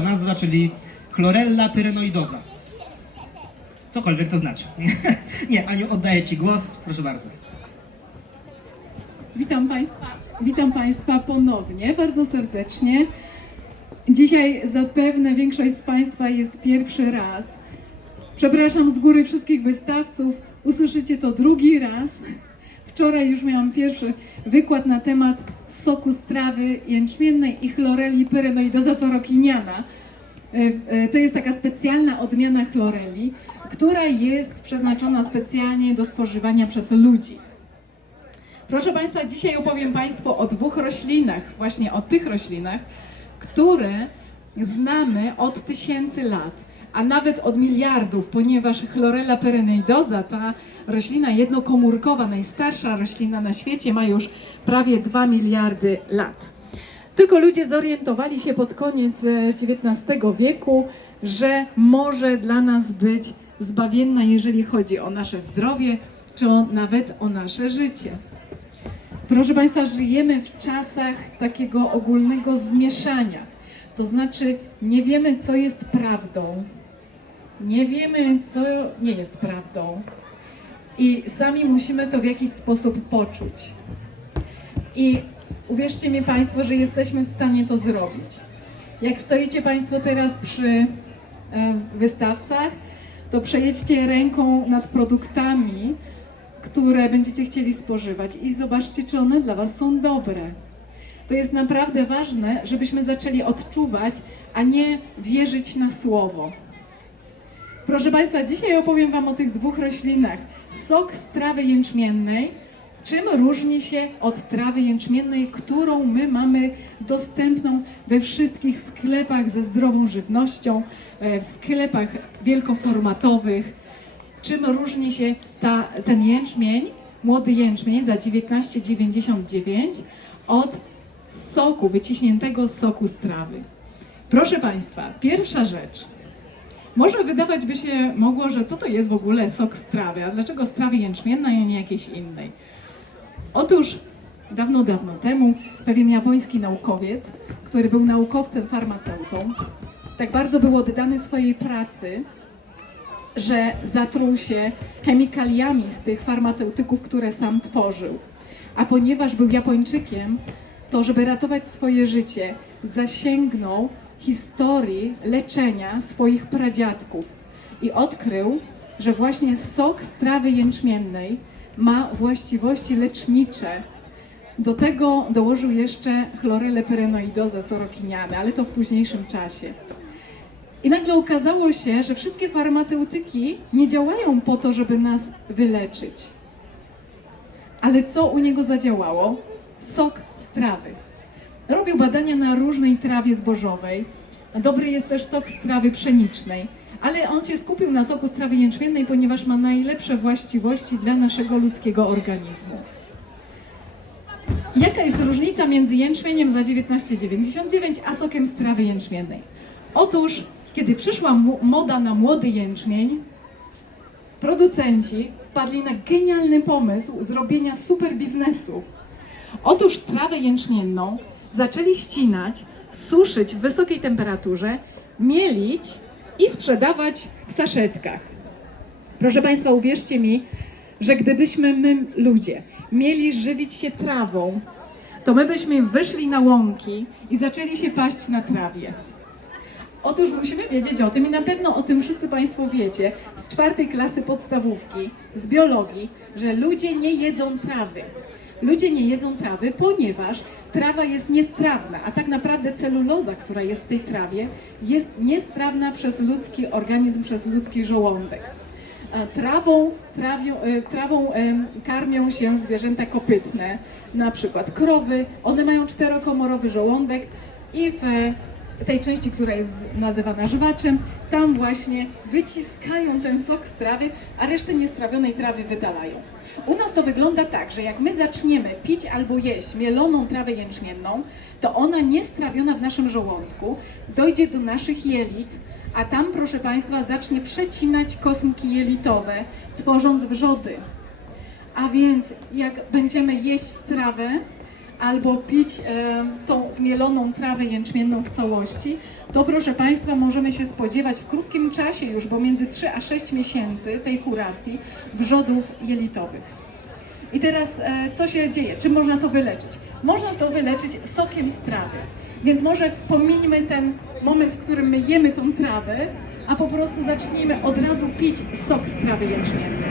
nazwa, czyli chlorella pyrenoidosa. Cokolwiek to znaczy. Nie, Aniu, oddaję Ci głos, proszę bardzo. Witam Państwa, witam Państwa ponownie, bardzo serdecznie. Dzisiaj zapewne większość z Państwa jest pierwszy raz. Przepraszam z góry wszystkich wystawców, usłyszycie to drugi raz. Wczoraj już miałam pierwszy wykład na temat soku z trawy jęczmiennej i chloreli pyrenoidosa sorokiniana. E, e, To jest taka specjalna odmiana chloreli, która jest przeznaczona specjalnie do spożywania przez ludzi. Proszę Państwa, dzisiaj opowiem Państwu o dwóch roślinach, właśnie o tych roślinach, które znamy od tysięcy lat, a nawet od miliardów, ponieważ chlorella pereneidosa, ta roślina jednokomórkowa, najstarsza roślina na świecie, ma już prawie 2 miliardy lat. Tylko ludzie zorientowali się pod koniec e, XIX wieku, że może dla nas być zbawienna, jeżeli chodzi o nasze zdrowie, czy o, nawet o nasze życie. Proszę Państwa, żyjemy w czasach takiego ogólnego zmieszania. To znaczy, nie wiemy, co jest prawdą, nie wiemy, co nie jest prawdą, i sami musimy to w jakiś sposób poczuć. I uwierzcie mi Państwo, że jesteśmy w stanie to zrobić. Jak stoicie Państwo teraz przy e, wystawcach, to przejedźcie ręką nad produktami, które będziecie chcieli spożywać i zobaczcie, czy one dla Was są dobre. To jest naprawdę ważne, żebyśmy zaczęli odczuwać, a nie wierzyć na słowo. Proszę Państwa, dzisiaj opowiem Wam o tych dwóch roślinach. Sok z trawy jęczmiennej. Czym różni się od trawy jęczmiennej, którą my mamy dostępną we wszystkich sklepach ze zdrową żywnością, e, w sklepach wielkoformatowych? Czym różni się ta, ten jęczmień, młody jęczmień za 19,99 od soku, wyciśniętego soku z trawy? Proszę Państwa, pierwsza rzecz. Może wydawać by się mogło, że co to jest w ogóle sok z trawy, a dlaczego z trawy jęczmiennej, a nie jakiejś innej? Otóż dawno, dawno temu pewien japoński naukowiec, który był naukowcem farmaceutą, tak bardzo był oddany swojej pracy, że zatruł się chemikaliami z tych farmaceutyków, które sam tworzył. A ponieważ był Japończykiem, to żeby ratować swoje życie, zasięgnął historii leczenia swoich pradziadków i odkrył, że właśnie sok z trawy jęczmiennej ma właściwości lecznicze. Do tego dołożył jeszcze chlorylę pyrenoidozę sorokiniany, ale to w późniejszym czasie. I nagle okazało się, że wszystkie farmaceutyki nie działają po to, żeby nas wyleczyć. Ale co u niego zadziałało? Sok. Robił badania na różnej trawie zbożowej. Dobry jest też sok z trawy pszenicznej, ale on się skupił na soku z trawy jęczmiennej, ponieważ ma najlepsze właściwości dla naszego ludzkiego organizmu. Jaka jest różnica między jęczmieniem za 19,99 a sokiem z trawy jęczmiennej? Otóż, kiedy przyszła moda na młody jęczmień, producenci wpadli na genialny pomysł zrobienia super biznesu. Otóż trawę jęczmienną zaczęli ścinać, suszyć w wysokiej temperaturze, mielić i sprzedawać w saszetkach. Proszę Państwa, uwierzcie mi, że gdybyśmy my, ludzie, mieli żywić się trawą, to my byśmy wyszli na łąki i zaczęli się paść na trawie. Otóż musimy wiedzieć o tym i na pewno o tym wszyscy Państwo wiecie z czwartej klasy podstawówki, z biologii, że ludzie nie jedzą trawy. Ludzie nie jedzą trawy, ponieważ trawa jest niestrawna, a tak naprawdę celuloza, która jest w tej trawie, jest niestrawna przez ludzki organizm, przez ludzki żołądek. Trawą, trawią, e, trawą em, karmią się zwierzęta kopytne, na przykład krowy. One mają czterokomorowy żołądek i w e, tej części, która jest nazywana żwaczem, tam właśnie wyciskają ten sok z trawy, a resztę niestrawionej trawy wydalają. U nas to wygląda tak, że jak my zaczniemy pić albo jeść mieloną trawę jęczmienną, to ona niestrawiona w naszym żołądku dojdzie do naszych jelit, a tam, proszę Państwa, zacznie przecinać kosmki jelitowe, tworząc wrzody. A więc jak będziemy jeść trawę, albo pić e, tą zmieloną trawę jęczmienną w całości, to proszę Państwa, możemy się spodziewać w krótkim czasie już, bo między 3 a 6 miesięcy tej kuracji, wrzodów jelitowych. I teraz e, co się dzieje? Czy można to wyleczyć? Można to wyleczyć sokiem z trawy. Więc może pomińmy ten moment, w którym my jemy tą trawę, a po prostu zacznijmy od razu pić sok z trawy jęczmiennej.